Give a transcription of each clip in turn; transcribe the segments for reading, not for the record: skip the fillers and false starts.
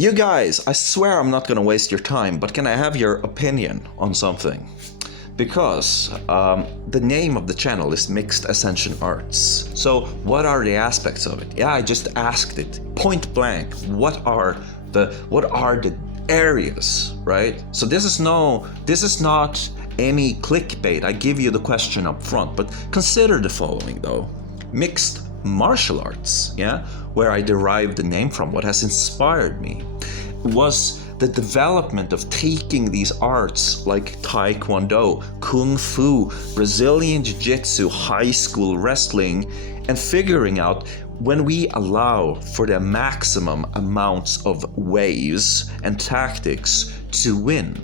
You guys, I swear I'm not gonna waste your time, but can I have your opinion on something? Because the name of the channel is Mixed Ascension Arts. So what are the aspects of it? Yeah, I just asked it point blank. What are the areas, right? So this is not any clickbait. I give you the question up front, but consider the following though. Mixed martial arts, yeah, where I derived the name from, what has inspired me, was the development of taking these arts like Taekwondo, Kung Fu, Brazilian Jiu-Jitsu, high school wrestling, and figuring out when we allow for the maximum amounts of ways and tactics to win,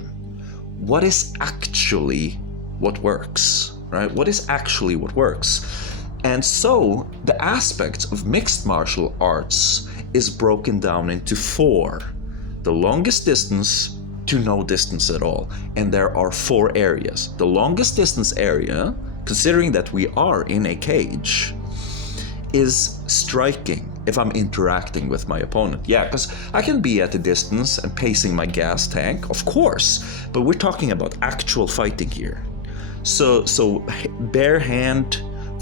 what is actually what works, right? What is actually what works? And so the aspects of mixed martial arts is broken down into 4. The longest distance to no distance at all. And there are 4 areas. The longest distance area, considering that we are in a cage, is striking if I'm interacting with my opponent. Yeah, because I can be at a distance and pacing my gas tank, of course, but we're talking about actual fighting here. So bare hand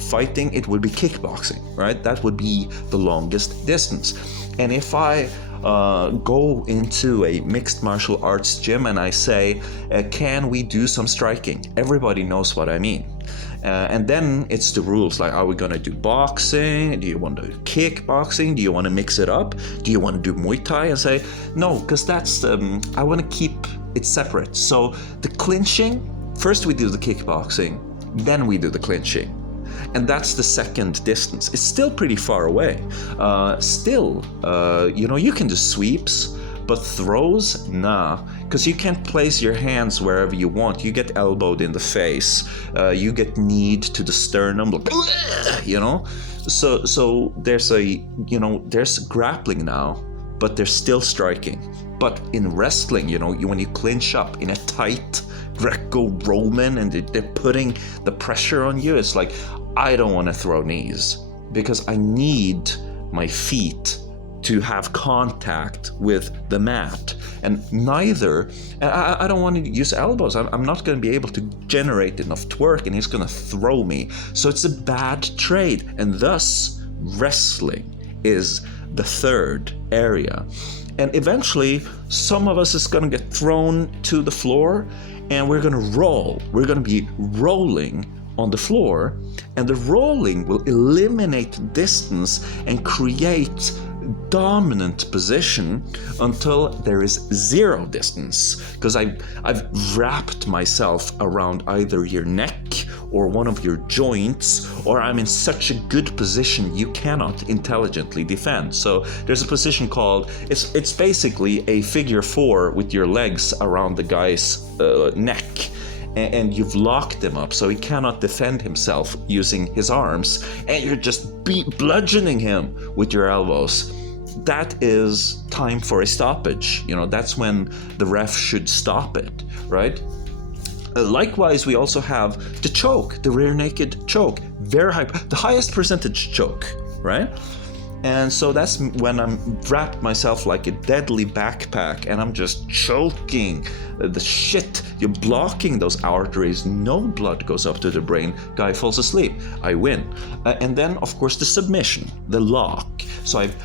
fighting, it would be kickboxing, right? That would be the longest distance. And if I go into a mixed martial arts gym and I say, can we do some striking? Everybody knows what I mean. And then it's the rules, like, are we gonna do boxing? Do you want to do kickboxing? Do you want to mix it up? Do you want to do Muay Thai? And say, no, because that's, I want to keep it separate. So the clinching, first we do the kickboxing, then we do the clinching. And that's the second distance. It's still pretty far away. You can do sweeps, but throws, nah. Because you can't place your hands wherever you want. You get elbowed in the face. You get kneed to the sternum, you know? So there's grappling now, but there's still striking. But in wrestling, when you clinch up in a tight Greco-Roman and they're putting the pressure on you, it's like, I don't want to throw knees because I need my feet to have contact with the mat. And I don't want to use elbows. I'm not going to be able to generate enough torque and he's going to throw me. So it's a bad trade. And thus, wrestling is the 3rd area. And eventually, some of us is going to get thrown to the floor and we're going to roll. We're going to be rolling on the floor, and the rolling will eliminate distance and create dominant position until there is 0 distance, because I've wrapped myself around either your neck or one of your joints, or I'm in such a good position you cannot intelligently defend. So there's a position called, it's basically a figure 4 with your legs around the guy's neck, and you've locked him up so he cannot defend himself using his arms, and you're just bludgeoning him with your elbows. That is time for a stoppage. That's when the ref should stop it, right? Likewise, we also have the choke, the rear naked choke, very high, the highest percentage choke, right? And so that's when I'm wrapped myself like a deadly backpack and I'm just choking the shit. You're blocking those arteries. No blood goes up to the brain. Guy falls asleep. I win. And then, of course, the submission, the lock. So I've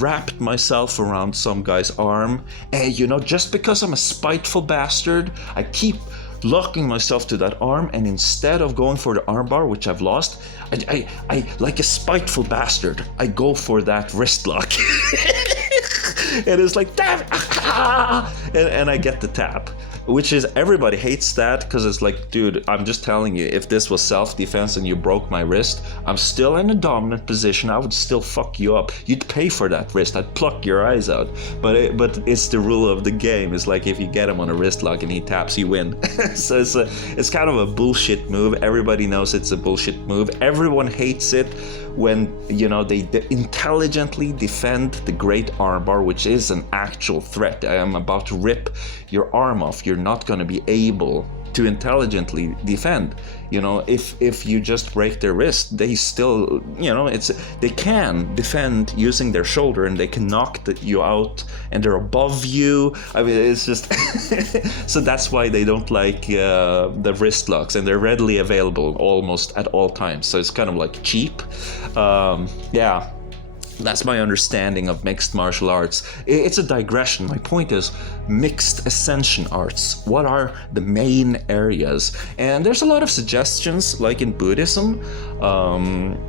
wrapped myself around some guy's arm. And, just because I'm a spiteful bastard, I keep locking myself to that arm, and instead of going for the armbar, which I've lost, I like a spiteful bastard, I go for that wrist lock. And it's like, damn, and I get the tap. Which is, everybody hates that because it's like, dude, I'm just telling you, if this was self-defense and you broke my wrist, I'm still in a dominant position. I would still fuck you up. You'd pay for that wrist. I'd pluck your eyes out. But it's the rule of the game. It's like if you get him on a wrist lock and he taps, you win. So it's kind of a bullshit move. Everybody knows it's a bullshit move. Everyone hates it when they intelligently defend the great armbar, which is an actual threat. I am about to rip your arm off. You're not going to be able to intelligently defend. If you just break their wrist, they still, they can defend using their shoulder, and they can knock you out, and they're above you. I mean, it's just so that's why they don't like the wrist locks, and they're readily available almost at all times. So it's kind of like cheap. Yeah. That's my understanding of mixed martial arts. It's a digression. My point is mixed ascension arts. What are the main areas? And there's a lot of suggestions, like in Buddhism.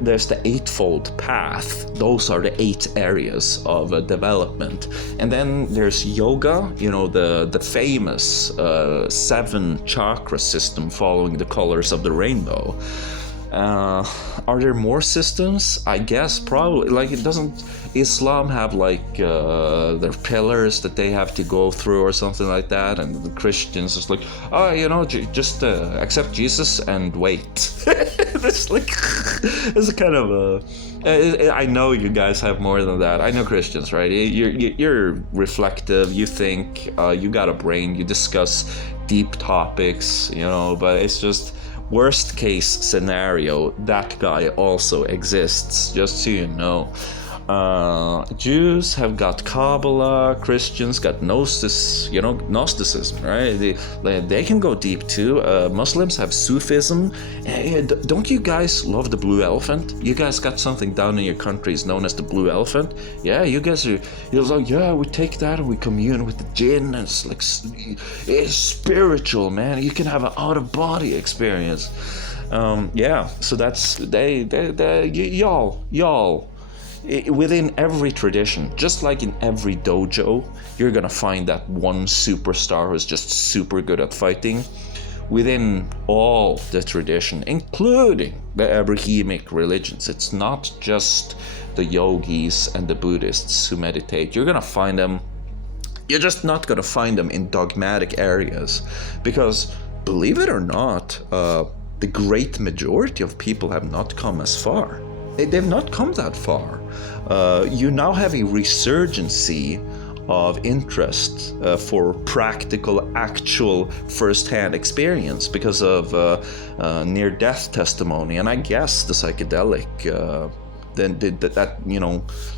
There's the Eightfold Path. Those are the 8 areas of development. And then there's yoga, the famous 7 chakra system following the colors of the rainbow. Are there more systems? I guess probably. Like, Islam have like their pillars that they have to go through or something like that, and the Christians is like, just accept Jesus and wait. It's like, it's a kind of I know you guys have more than that. I know Christians, right? You're reflective. You think. You got a brain. You discuss deep topics. But it's just. Worst case scenario, that guy also exists, just so you know. Jews have got Kabbalah, Christians got Gnosticism, right? They can go deep too. Muslims have Sufism. Don't you guys love the blue elephant? You guys got something down in your countries known as the blue elephant. Yeah, you guys are. You're like, yeah, we take that and we commune with the jinn, and it's like it's spiritual, man. You can have an out of body experience. Yeah, so that's y'all. Within every tradition, just like in every dojo, you're gonna find that one superstar who's just super good at fighting. Within all the tradition, including the Abrahamic religions, it's not just the yogis and the Buddhists who meditate. You're gonna find them. You're just not gonna find them in dogmatic areas, because believe it or not, the great majority of people have not come as far. They've not come that far. You now have a resurgency of interest for practical, actual first-hand experience because of near-death testimony, and I guess the psychedelic.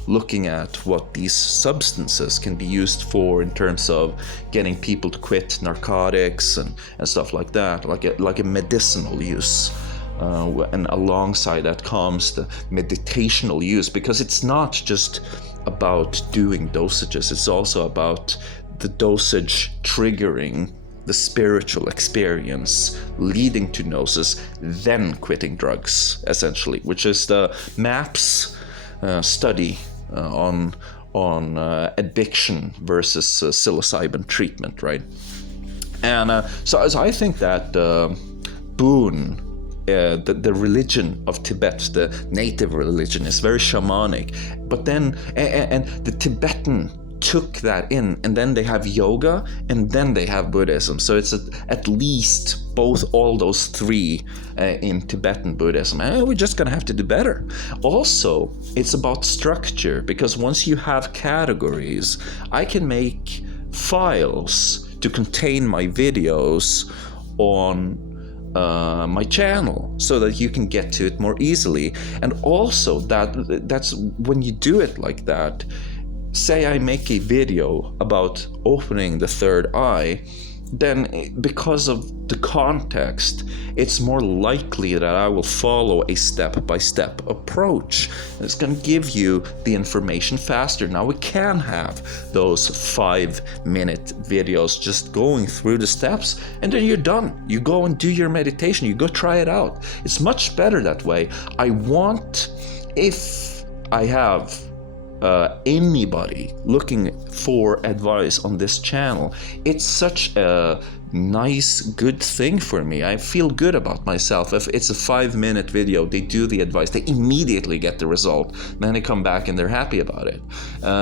Looking at what these substances can be used for in terms of getting people to quit narcotics and stuff like that, like a medicinal use. And alongside that comes the meditational use, because it's not just about doing dosages, it's also about the dosage triggering the spiritual experience leading to gnosis, then quitting drugs, essentially, which is the MAPS study on addiction versus psilocybin treatment, right? And so I think that Boon, the religion of Tibet, the native religion, is very shamanic. But then, and the Tibetan took that in, and then they have yoga, and then they have Buddhism. So it's at least all those 3 in Tibetan Buddhism. And we're just gonna have to do better. Also, it's about structure, because once you have categories, I can make files to contain my videos on my channel, so that you can get to it more easily. And also that's when you do it like that. Say I make a video about opening the third eye, then because of the context, it's more likely that I will follow a step-by-step approach. It's going to give you the information faster. Now we can have those 5-minute videos just going through the steps, and then you're done. You go and do your meditation. You go try it out. It's much better that way. If I have anybody looking for advice on this channel, it's such a nice, good thing for me. I feel good about myself. If it's a 5-minute video, they do the advice, they immediately get the result, then they come back and they're happy about it.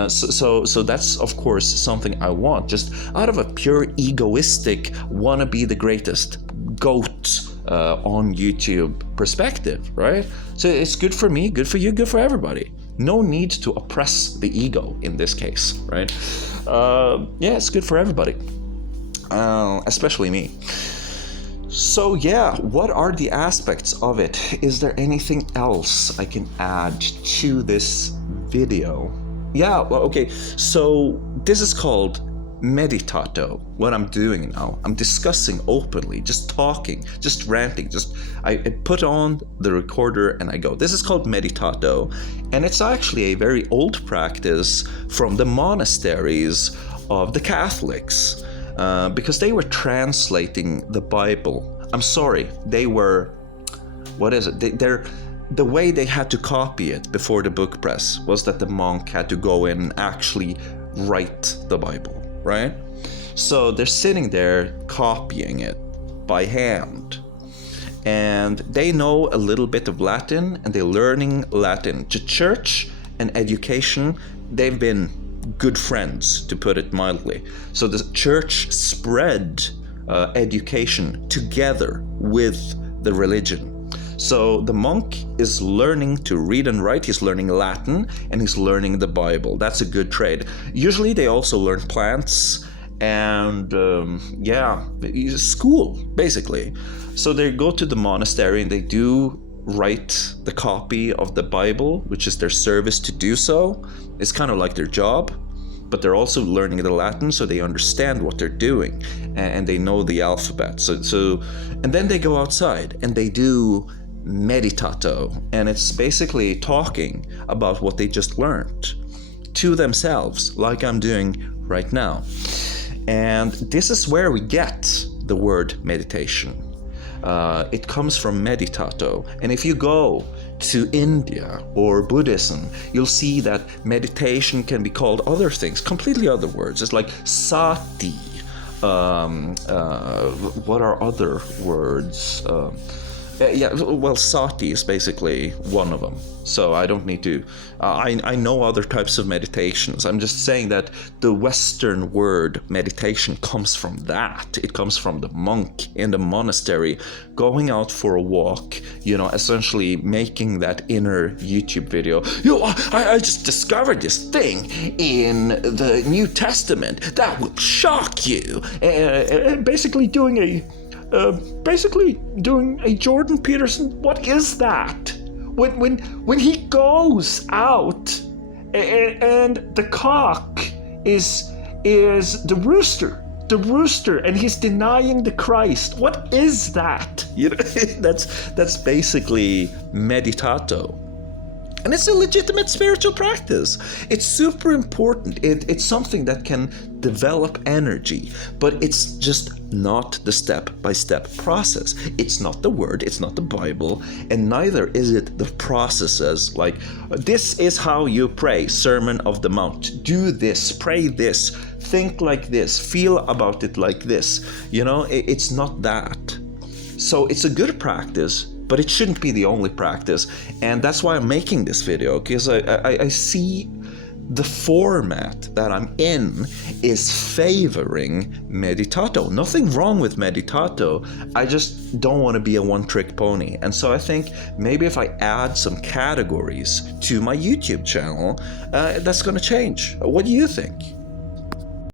So that's of course something I want, just out of a pure egoistic wanna be the greatest goat on YouTube perspective, right? So it's good for me, good for you, good for everybody. No need to oppress the ego in this case, right? Yeah, it's good for everybody, especially me. So yeah, what are the aspects of it? Is there anything else I can add to this video? Yeah, well, okay, so this is called meditato. What I'm doing now, I'm discussing openly, just talking, just ranting, I put on the recorder and I go. This is called meditato, and it's actually a very old practice from the monasteries of the Catholics. Because they were translating the Bible. I'm sorry, they were, what is it? The way they had to copy it before the book press was that the monk had to go in and actually write the Bible, right? So they're sitting there copying it by hand. And they know a little bit of Latin, and they're learning Latin. The church and education, they've been good friends, to put it mildly. So the church spread education together with the religion. So the monk is learning to read and write, he's learning Latin, and he's learning the Bible. That's a good trade. Usually they also learn plants and school, basically. So they go to the monastery and they do write the copy of the Bible, which is their service to do so. It's kind of like their job, but they're also learning the Latin, so they understand what they're doing and they know the alphabet. So and then they go outside and they do meditato, and it's basically talking about what they just learned to themselves, like I'm doing right now. And this is where we get the word meditation. It comes from meditato. And if you go to India or Buddhism, you'll see that meditation can be called other things, completely other words. It's like sati. What are other words? Sati is basically one of them. So I don't need to, I know other types of meditations. I'm just saying that the Western word meditation comes from that. It comes from the monk in the monastery going out for a walk, essentially making that inner YouTube video. I just discovered this thing in the New Testament that will shock you. Basically doing a Jordan Peterson. What is that? When he goes out and the cock is the rooster, and he's denying the Christ. What is that? That's basically meditato. And it's a legitimate spiritual practice. It's super important. It's something that can develop energy, but it's just not the step-by-step process. It's not the word, it's not the Bible, and neither is it the processes like, this is how you pray, Sermon of the Mount. Do this, pray this, think like this, feel about it like this. It's not that. So it's a good practice, but it shouldn't be the only practice. And that's why I'm making this video, because I see the format that I'm in is favoring meditato. Nothing wrong with meditato. I just don't want to be a one-trick pony. And so I think maybe if I add some categories to my YouTube channel, that's going to change. What do you think?